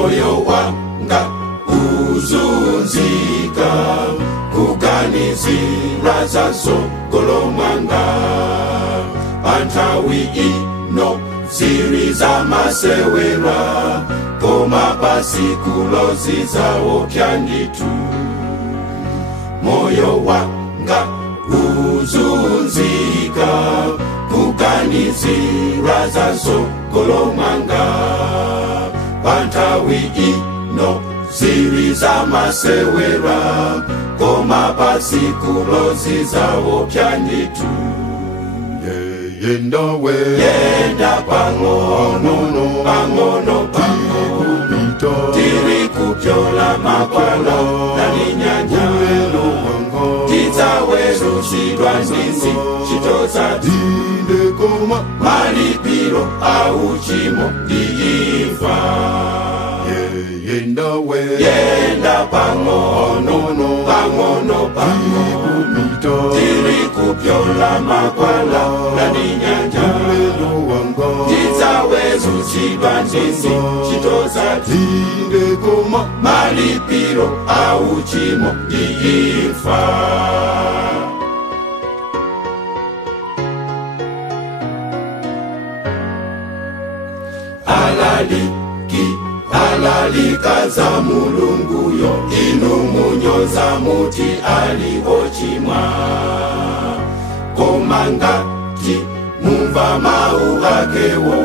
moyo wanga uzunzika kuganizira zasogolo mwanga pantawi ino ziri zamasewera koma pasikulo zizaopya nditu moyo wanga uzunzika kuganizira zasogolo mwanga pantawi ino ziri zamasewera koma pasikulo zizaopya nditu yenda pang'ono pang'ono pang'ono tiri kupyola makwala nani nyanja tidzawerusidwa ndizi chitozati malipiro auchimo ndiimfa yenda pang'ono pang'ono pang'ono tiri kupyola makwala nani nyanja tidzawerusidwa ndizi chitozati malipiro auchimo ndiimfa alalikaza mulunguyo inu munyoza muti aliwochimwa komangati mumva mau akewo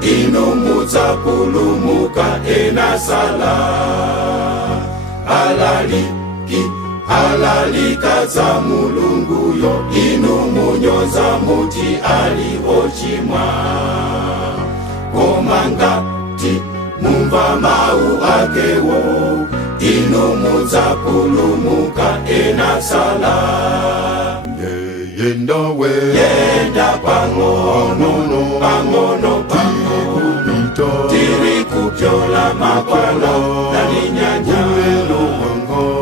inu mudzapulumuka enasala alalikaza mulunguyo inu munyoza muti aliwochimwa komangati mumva mau akewo inu mudzapulumuka enasala yenda pang'ono pang'ono pang'ono tiri kupyola makwala nani nyanja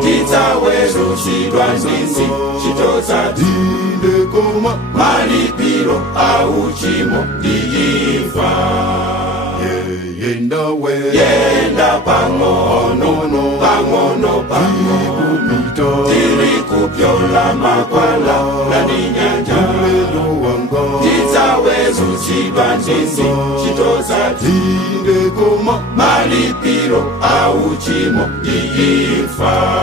tidzawerusidwa ndizi chitozati malipiro auchimo ndiimfa yenda pang'ono pang'ono pang'ono tiri kupyola makwala nani nyanja tidzawerusidwa ndizi chitozati malipiro auchimo ndiimfa